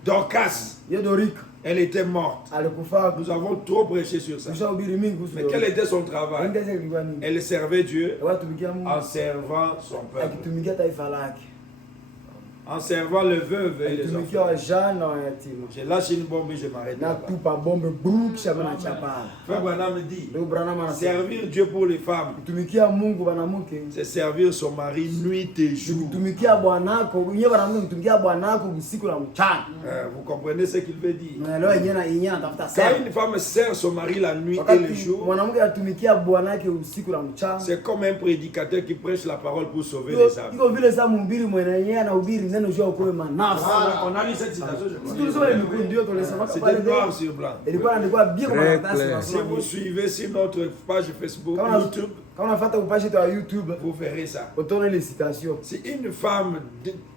Dorcas, Yedorika elle était morte. alikufa. Nous avons trop prêché sur ça. Tushahubiri mingi kuhusu. Mais quel était son travail? Ongeza ilikuwa nini? Elle servait Dieu Watumikia Mungu en servant son peuple, akitumikia taifa lake. en servant le veuve et les Alitumikia enfants. wajane na wayatima. J'ai lâché une bombe et je m'arrête Na là-bas. tupa bombe bru kisha bana chapala. Frère Branham me dit, Ndio Branham anasema servir Dieu pour les femmes, kutumikia Mungu banamuke. c'est servir son mari nuit et jour. Kutumikia bwanako, yeye banamuke kutumikia bwanako usiku na mchana. Vous comprenez ce qu'il veut dire? Unaelewa yenyewe na yenyewe anatafuta Quand sana. une femme sert son mari la nuit et le Wakati jour, mwanamke atumikia bwanake usiku na mchana. c'est comme un prédicateur qui prêche la parole pour sauver les âmes. Iko vile saa mhubiri mwenyewe anahubiri neno juu ya kuokoa manafsi. On a lu cette citation, je crois. Tulisoma ile mikundi ndio tulisoma C'était pale noir ndio. sur blanc. Ilikuwa inaandikwa bien kwa karatasi. Si vous suivez sur notre page Facebook, Kama YouTube, kama unafuata upashe tu wa YouTube, vous verrez ça. utaona ile citation. Si une femme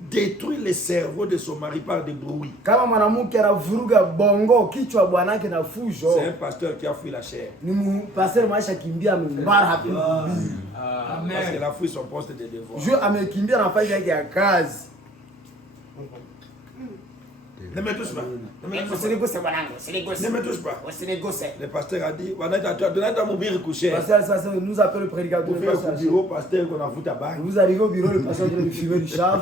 détruit le cerveau de son mari par des bruits, Kama mwanamke anavuruga bongo kichwa bwanake na fujo, c'est un pasteur qui a fui la chair. ni pastor maisha kimbia mbara hapo. Parce qu'elle a fui son poste de devoir. Juu amekimbia nafasi yake ya kazi. Ne me touche pas. Ne me touche pas. Usiniguse bwanangu, usiniguse. Ne me touche pas. Usiniguse. Le pasteur a dit, donne-toi mon bière couché. Pasteur ça nous appelle le prédicateur. Pour faire au bureau, pasteur, qu'on a foutu à bague. Vous arrivez au bureau, le pasteur vient de fumer du chave.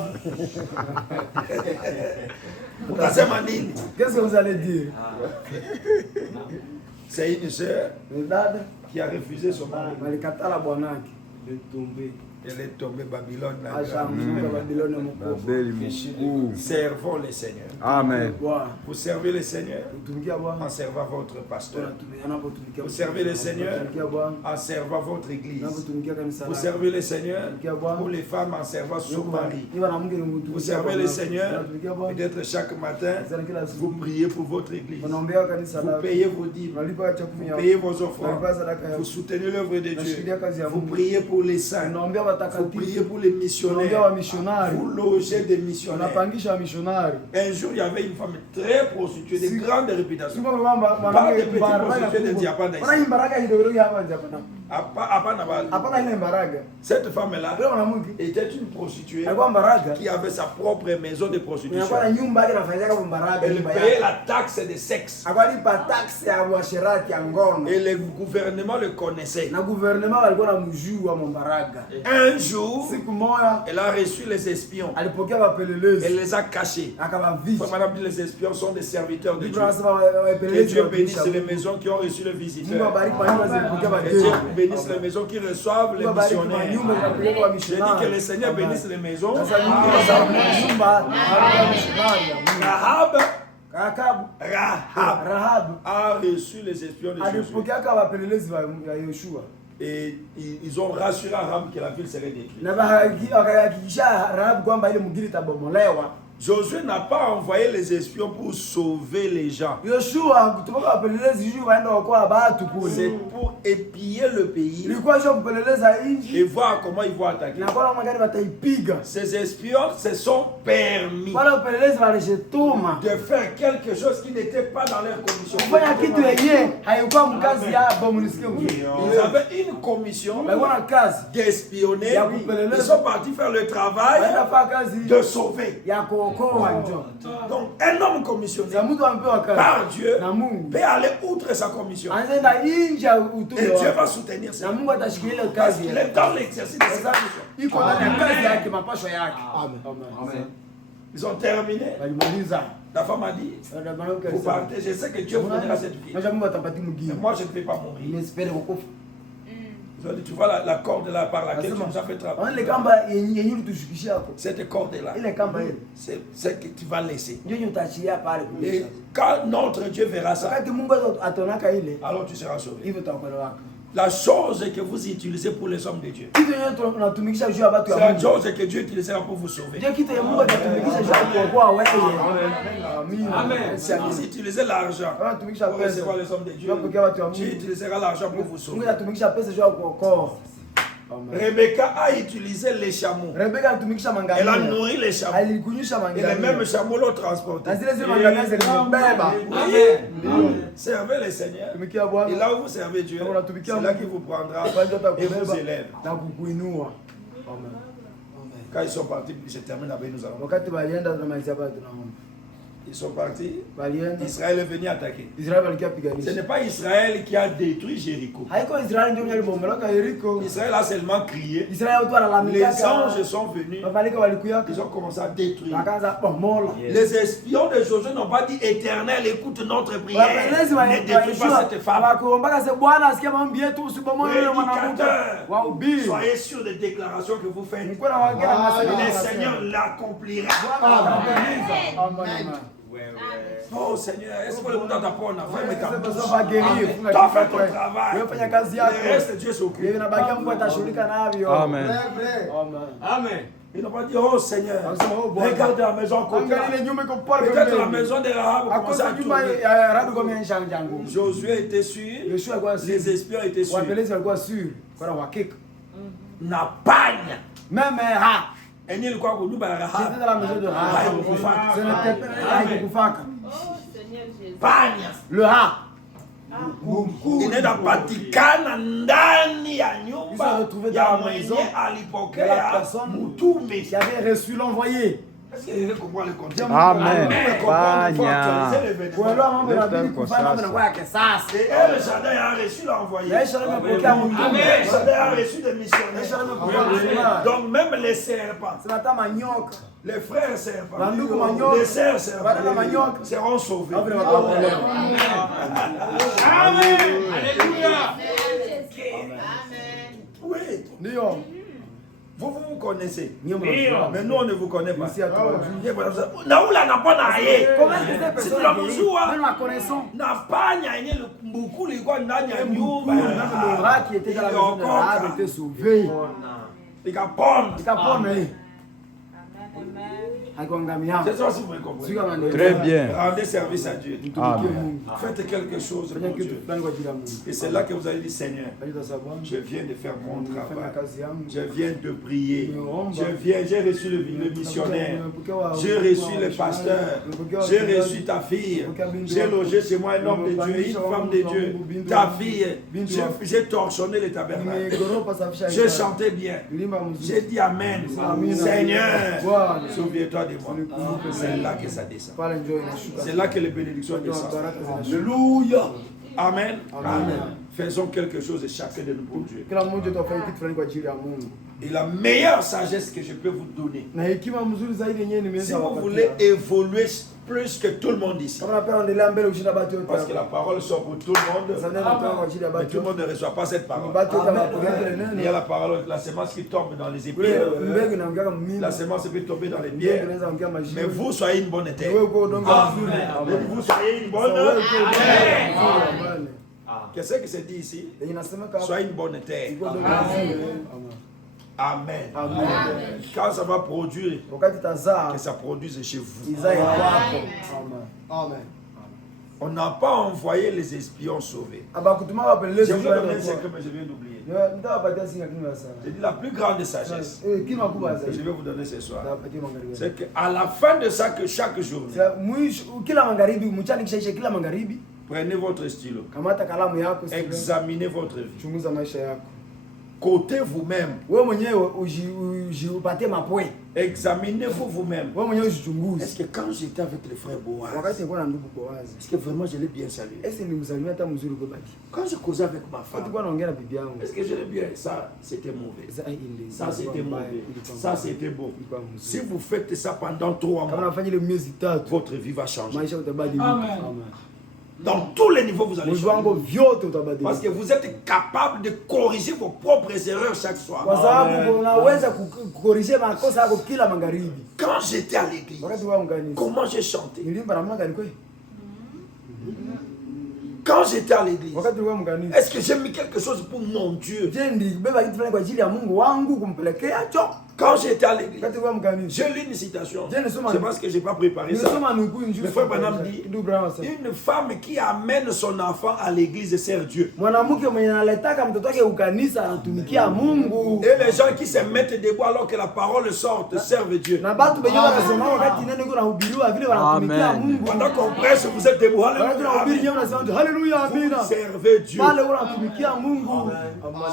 Qu'est-ce que vous allez dire? C'est une sœur Dada qui a refusé son mari. alikatala bwanake. Elle est tombée Babylone. là. Ashamshuka Babiloni mkuu. Servons le Seigneur. Amen. Bwana, Vous servez le Seigneur kutumikia Bwana. en servant votre pasteur. Anapotumikia. Vous servez le Seigneur Kutumikia Bwana. en servant votre église. Anapotumikia kanisa Vous lake. servez le Seigneur Kutumikia Bwana. pour les femmes en servant son mari. Ni mwanamke ni mtu. Vous servez le Seigneur, Kutumikia Bwana. peut-être chaque matin, Sana kila vous siku. priez pour votre église. Wanaombea kanisa Vous lake. payez vos dîmes, Unalipa chakula. vous payez vos offrandes, Unalipa sadaka yako. vous soutenez l'œuvre de Dieu, Unashikilia kazi ya vous Mungu. priez pour les saints, Unaombea vous watakatifu. priez pour les Unaombea missionnaires, wamishonari. vous logez des missionnaires. Unapangisha wamishonari. Un jour, il y avait une femme très prostituée, de grande réputation. Sio kwamba Pas mwanamke de petite mbaraga prostituée de kubwa. Diapanda Wana ici. mbaraga kidogo hapa Japana. Hapana ile mbaraga. Cette femme-là Yule mwanamke était une prostituée alikuwa mbaraga. qui avait sa propre maison de prostitution. Alikuwa na nyumba yake anafanyia kama mbaraga Elle nyumba payait yake. la taxe de sexe. Akalipa taksi ya uasherati ya ngono. Et le gouvernement le connaissait. Na gouvernement walikuwa na mjuu wa mbaraga. Un jour, Siku moja elle a reçu les espions. alipokea wapelelezi. Elle les a cachés. Akawavisha. Madame dit les espions sont des serviteurs de Dieu. Biblia Que Dieu bénisse les maisons qui ont reçu le Mungu visiteur. abariki nyumba zilipokea Que Dieu wageni. bénisse les maisons qui reçoivent les Mungu abariki missionnaires. nyumba zilipokea Je wamishonari. dis que le Seigneur bénisse les maisons. Sasa nyumba ya wamishonari. Rahab, Rahabu a reçu les espions de Jésus. alipokea kama wapelelezi wa Yoshua. Et ils ont rassuré Rahab que la ville serait détruite. Na wakahakikisha Rahabu kwamba ile mgili itabomolewa. Josué n'a pas envoyé les espions pour sauver les gens. Yoshua kutoka wapelelezi juu waenda wakoa watu C'est kule. pour épier le pays Ilikuwa sio kupeleleza et nchi voir comment ils vont attaquer. na kwa magari wataipiga. Ces espions se sont permis Wale wapelelezi walishetuma de faire quelque chose qui n'était pas dans leurs conditions. kufanya kitu yenyewe haikuwa mkazi yao, mnisikie vizuri. Ils avaient une commission Walikuwa na kazi d'espionner. Ya kupeleleza. Ils sont partis faire le travail waenda fanya kazi de sauver. ya kuokoa. Donc un homme commissionné par Dieu peut aller outre sa commission. Et Dieu va soutenir ça. Parce qu'il est dans l'exercice de sa mission. Amen. Ils ont terminé. La femme a dit, vous partez, je sais que Dieu vous donnera cette vie. Mais moi, je ne vais pas mourir. Ils ont dit, tu vois la corde là par laquelle tu nous as fait travailler. Cette corde-là, c'est ce que tu vas laisser. Et quand notre Dieu verra ça, alors tu seras sauvé. La chose que vous utilisez pour les hommes de Dieu, c'est la chose que Dieu utilisera pour vous sauver. Amen. Si vous utilisez l'argent pour recevoir les hommes de Dieu, Dieu utilisera l'argent pour vous sauver. Rebecca a utilisé les chameaux. Elle a nourri les chameaux. Et les mêmes chameaux l'ont transporté. Servez le Seigneur. Et là où vous servez Dieu, c'est là qu'il vous prendra et vous élève. Quand ils sont partis, je termine avec nous allons. Ils sont partis. Israël est venu attaquer. Ce n'est pas Israël qui a détruit Jéricho. Israël a seulement crié. Les anges sont venus. Ils ont commencé à détruire. Les espions de Josué n'ont pas dit Éternel, écoute notre prière. Ne détruis pas cette femme. Prédicateur, soyez sûr des déclarations que vous faites. Le Seigneur l'accomplira. Oh Seigneur, est-ce que le monde t'apprend à faire mes campagnes? Tu as fait ton travail. Le reste, Dieu s'occupe. Amen. Amen. Ils n'ont pas dit, oh Seigneur, regarde la maison comme ça. Peut-être la maison de Rahab commence à tourner. Josué était sûr, les espions étaient sûrs. N'a pas. Même et ni le quoi vous nous j'étais dans la maison de Rahab. Ce n'était pas le rat. inapatikana ndani ya nyumba ya mwenye alipokea mtume qui avait reçu l'envoyé. Amen. El Shaddai a reçu l'envoyé. El Shaddai a reçu des missionnaires. Donc même les serpents, les frères serpents, les sœurs serpents seront sauvés. Amen. Alléluia. Oui. Vous connaissez. Mais nous, on ne vous connaît pas. Naoula n'a pas naïe. Si tu la mouzoua, n'a pas naïe le beaucoup les gars n'a naïe nyumba. Le rat qui était dans la maison de Rahab était sauvé. Il a pomme. C'est ça si vous comprenez. Très bien. Rendez service à Dieu. Amen. Faites quelque chose pour Dieu. Et c'est là que vous allez dire, Seigneur, je viens de faire mon travail. Je viens de prier. J'ai reçu le missionnaire. J'ai reçu le pasteur. J'ai reçu ta fille. J'ai logé chez moi un homme de Dieu, une femme de Dieu. Ta fille. J'ai torchonné le tabernacle. J'ai chanté bien. J'ai dit Amen. Seigneur, souviens-toi de moi. C'est là que ça descend. C'est là que les bénédictions descendent. Alléluia. Amen. Amen. Faisons quelque chose de chacun de nous pour Dieu. Et la meilleure sagesse que je peux vous donner, si vous voulez évoluer plus que tout le monde ici, parce que la parole sort pour tout le monde, mais tout le monde ne reçoit pas cette parole. Il y a la parole, la semence qui tombe dans les épines, la semence peut tomber dans les pierres, mais vous soyez une bonne terre. Vous soyez une bonne terre. Qu'est-ce que c'est dit ici? Soyez une bonne terre. Amen. Quand ça va produire, que ça produise chez vous. Amen. On n'a pas envoyé les espions sauvés. Je vous donne un secret, mais je viens d'oublier. J'ai dit la plus grande sagesse. Je vais vous donner ce soir. C'est qu'à la fin de ça, que chaque journée, prenez votre stylo. Examinez votre vie. Côté vous-même. Wewe mwenyewe ujipatie mapwe. Examinez-vous vous-même. Wewe mwenyewe ujichunguze. Est-ce que quand j'étais avec le frère Boaz, Wakati nilikuwa na ndugu Boaz, est-ce que vraiment je l'ai bien salué? esi nilimsalimia hata mzuri kwa bati. Quand je causais avec ma Wakati femme, nilikuwa naongea na bibi yangu. est-ce que je l'ai bien? Ça, c'était mauvais. Ça, c'était mauvais. Ça, c'était beau. Si vous faites ça pendant 3 Kama mois, unafanya ile miezi 3, votre vie va changer. maisha utabadilika. Amen. Dans tous les niveaux, vous allez Viwango changer. vyote utabadilika. Parce que vous êtes capable de corriger vos propres erreurs chaque soir. Kwa sababu unaweza kukorije makosa yako kila magharibi. Quand j'étais à l'église, Wakati wa mkanisa. comment j'ai chanté? Nilimba namna gani kweli? Quand j'étais à l'église, Wakati wa mkanisa. est-ce que j'ai mis quelque chose pour mon Dieu? Je ndibeba kitu fulani kwa ajili ya Mungu wangu kumpelekea cho. Quand j'étais à l'église, Wakati wa mkanisa. j'ai lu une citation. Je ne sois- C'est parce que je n'ai pas préparé ça. Nilisoma nukuu Le nzuri. frère Branham dit, une femme qui amène son enfant à l'église sert Dieu. Mwanamke mwenye analetaka mtoto wake ukanisa anatumikia Mungu. Et les gens qui se mettent debout alors que la parole sort servent Dieu. Na batu benye wanasema wakati neno iko nahubiriwa vile wanatumikia Mungu. Pendant qu'on prêche, vous êtes debout. Wakati Alléluia. tunahubiri nyewe unasema haleluya amina. Vous servez Dieu. Pale unatumikia Mungu.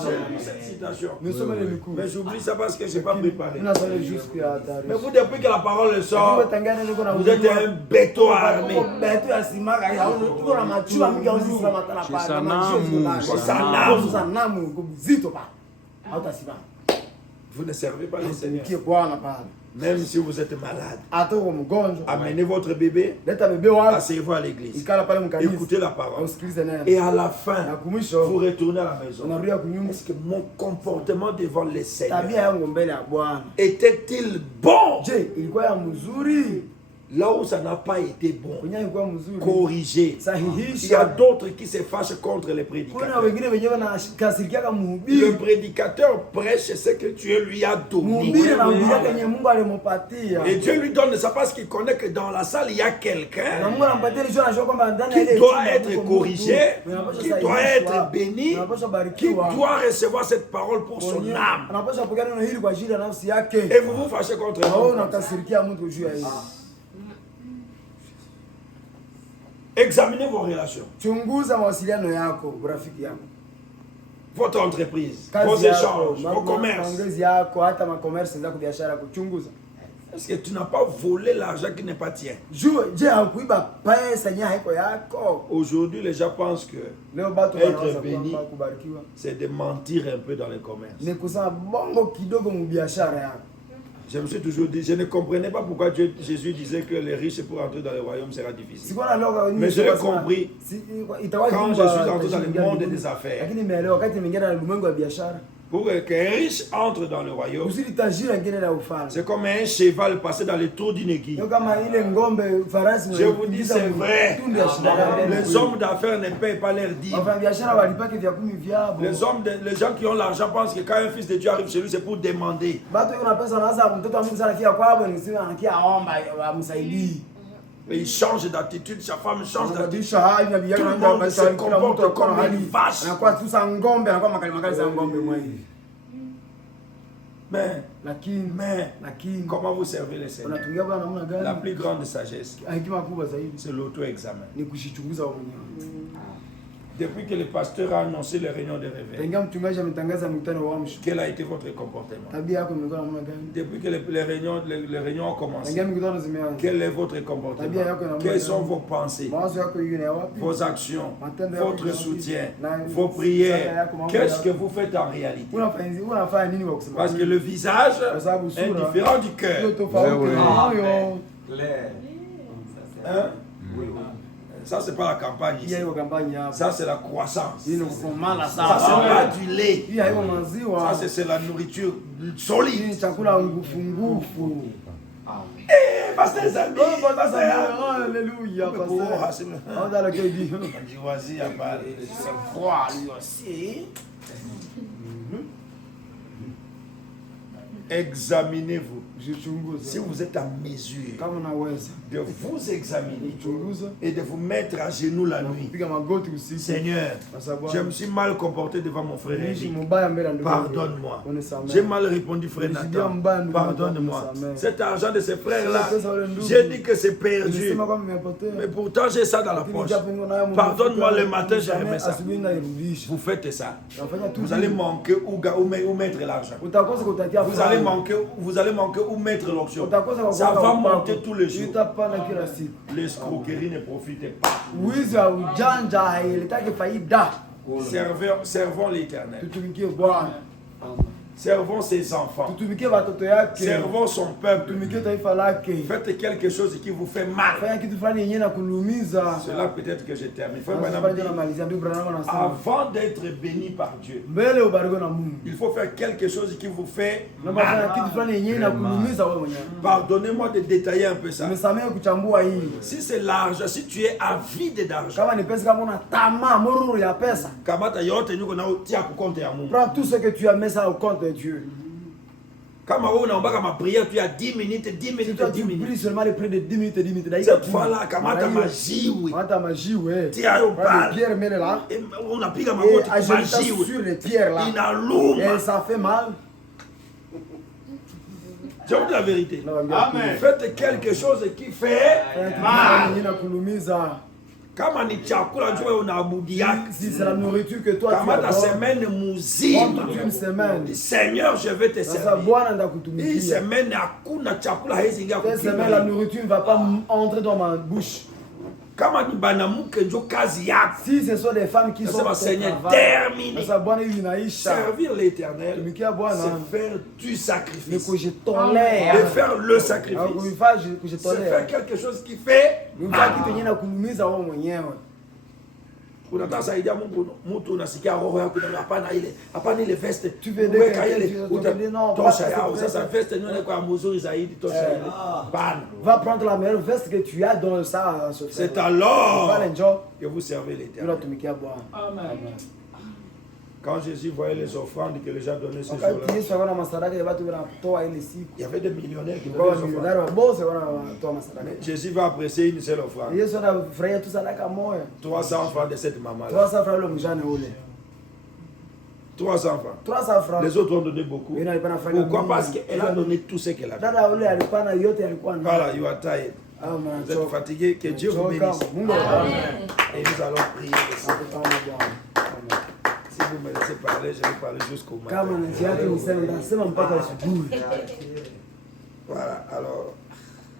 J'ai lu cette citation. Nisome ile nukuu. Mais j'oublie ça parce que je n'ai pas préparé. Ninasoma juste ya hatari. Mais vous, depuis que la parole sort, Kwa tangana niko vous êtes nahubiriwa. un béton armé. Betu ya simaka ya tuko na machua mingi au sisi kama tana pa. Sanamu kwa mzito pa. Hautasimama. Vous ne servez pas le Seigneur. Kie Bwana pale. Même si vous êtes malade, Hata uko mgonjwa. amenez votre bébé, Leta bebe wako. asseyez-vous à l'église. Ikala pale mkanisa. Écoutez la parole. Usikilize neno. Et à la fin, Na kumwisho vous retournez à la maison. unarudia kunyumba. Est-ce que mon comportement devant les Tabia Seigneurs yangu mbele ya Bwana. était-il bon? Je, ilikuwa ya mzuri? Là où ça n'a pas été bon, Kwenye ilikuwa mzuri. corrigez. Il y a Sahihisha. d'autres qui se fâchent contre les Kuna prédicateurs. wengine wenyewe wanakasirikia kama Le mhubiri. prédicateur prêche ce que Dieu lui a donné. Mhubiri anamwambia kenye Mungu alimpatia. Et Dieu lui donne ça parce qu'il connaît que dans la salle, il y a Na quelqu'un Mungu anampatia hizo anajua kwamba ndani ya ile qui doit chumba être kuko corrigé, mtu. Anapaswa qui doit sahihishwa. être béni, Anapaswa qui barikiwa. doit recevoir cette parole pour son Mwenyewe âme. anapaswa kupokea neno hili kwa ajili ya nafsi yake. Et vous vous fâchez contre Na wewe lui. unakasirikia mtu juu ya hili. Examinez vos relations, Chunguza mawasiliano yako, urafiki yako. votre entreprise, vos Kazi yako, échanges, vos commerces. maongezi yako, hata makomersi zako, biashara kuchunguza. Est-ce que tu n'as pas volé l'argent qui n'est pas tien? Je, haukuiba pesa yenye haiko yako. Aujourd'hui, les gens pensent que Leo batu Être wanaanza béni. kwamba kubarikiwa c'est de mentir un peu dans les commerces. ni kusema bongo kidogo mu biashara yako. Je me suis toujours dit, je ne comprenais pas pourquoi Jésus disait que les riches pour entrer dans le royaume sera difficile. Sikuwa leo Mais je l'ai compris quand je suis entré dans le monde des affaires. Lakini nimeelewa wakati nimeingia na ulimwengu wa biashara. Pour qu'un riche entre dans le royaume, Uzidi tajiri ngine na ufalme. c'est comme un cheval passé dans le trou d'une aiguille. Ndio kama ile ngombe farasi. Je vous dis, c'est vrai. Les hommes d'affaires ne payent pas leurs dîmes. Wafanya biashara walipake vya 10 vyabo. Les gens qui ont l'argent pensent que quand un fils de Dieu arrive chez lui, c'est pour demander. Batu yuko na pesa anaanza mtoto wa Mungu sana kia kwao ni sema anakia aomba wamsaidie. Et il change d'attitude, sa femme change d'attitude. Anabadilisha hali na biashara Tout le anaanza monde se kila mtu comporte akawa comme hali une vache. anakuwa tu sa ngombe anakuwa makali za ngombe mwa hivi. Mais, comment vous servez les Seigneurs? Unatumia Bwana namna gani? La plus grande sagesse, Hekima kubwa zaidi c'est l'auto-examen. ni kushichunguza wewe mwenyewe. Depuis que le pasteur a annoncé les réunions de réveil, Tangia mchungaji ametangaza mkutano wa amsho. quel a été votre comportement? Tabia yako imekuwa namna gani? Depuis que les réunions ont commencé, Tangia mkutano zimeanza. quel est votre comportement? Quelles sont vos pensées, Mawazo yako yule wapi? vos actions, Matendo yako votre yako soutien, wapi? vos prières? yako, mambo Qu'est-ce yako. que vous faites en réalité? Unafanya nini kwa kusema? Parce que le visage Kwa sababu est sura différent du sio cœur. tofauti Wewe. na moyo. Hein? Ça, c'est pas la campagne Hii ici. haiko kampani hapa. Ça, c'est la croissance. Hii ni kukomala Ça, c'est sana. pas du lait. Hii haiko maziwa. Ça, c'est la nourriture Hii solide. ni chakula ngufu. Eh, pasteur Zami, pasteur. Alléluia, Oh, pasteur. c'est- On a le cœur dit. Voici, à part. C'est froid lui aussi. Examinez-vous. Si vous êtes à mesure de vous examiner et de vous mettre à genoux la nuit, Seigneur, je me suis mal comporté devant mon frère Eric. Pardonne-moi. J'ai mal répondu, frère Nathan. Pardonne-moi. Cet argent de ces frères-là, j'ai dit que c'est perdu. Mais pourtant, j'ai ça dans la poche. Pardonne-moi, le matin, je remets ça. Vous faites ça. Vous allez manquer où mettre l'argent. Vous allez manquer où mettre l'option. Ça va monter tous les jours. L'escroquerie ne profite pas. Servons l'Éternel. Servons ses enfants. Servons son peuple. Faites quelque chose qui vous fait mal. Cela peut-être que je termine. Avant d'être béni par Dieu, il faut faire quelque chose qui vous fait mal. Pardonnez-moi de détailler un peu ça. Si c'est l'argent, si tu es avide d'argent, prends tout ce que tu as mis ça au compte de Dieu. Quand ma prière, tu as 10 minutes, 10 minutes, si toi, 10 minutes. Tu pries seulement les prix de 10 minutes, 10 minutes. Cette fois-là, quand tu as magie, tu as eu pierre, mais là. On a pris la magie sur les pierres là. Et ça fait mal. Je vous dis la vérité. Amen. Faites quelque chose qui fait mal. Si c'est la nourriture que toi tu as, une semaine, Seigneur, je vais te servir. Une semaine, la nourriture ne va pas entrer dans ma bouche. Si ce sont des femmes qui sont Seigneur, terminé. Servir l'Éternel, c'est faire du sacrifice. De faire le sacrifice. C'est faire quelque chose qui fait. Unataka mtu unasikia roho yako hapana ile veste tu veux tosha yao sasa veste nione kwa mzuri zaidi tosha ile bana va prendre la meilleure veste que tu as dans ça. C'est alors que vous servez l'Éternel. Amen. Quand Jésus voyait les offrandes que les gens donnaient ce jour-là, il y avait des millionnaires qui donnaient des offrandes. Mais Jésus va apprécier une seule offrande. 300 francs de cette maman-là. 300 francs. Les autres ont donné beaucoup. Pourquoi? Parce qu'elle a donné tout ce qu'elle avait. Voilà, you are tired. Vous êtes fatigué, que Dieu vous bénisse. Et nous allons prier. Si vous me laissez parler, je vais parler jusqu'au matin. Voilà, alors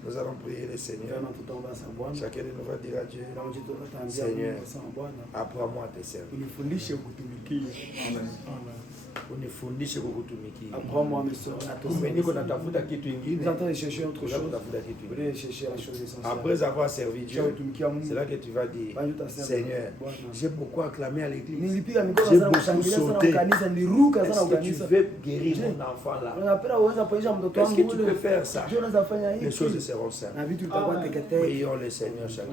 nous allons prier le Seigneur. Chacun de nous va dire à Dieu, Seigneur, apprends-moi à te servir. Unifundishe kukutumikia. Niko natafuta kitu kingine. Après avoir servi Dieu, c'est là que tu vas dire, Seigneur, j'ai beaucoup acclamé à l'église. J'ai beaucoup sauté. Est-ce que tu veux guérir mon enfant là? Est-ce que tu peux faire ça? Les choses seront simples. Prions le Seigneur chacun.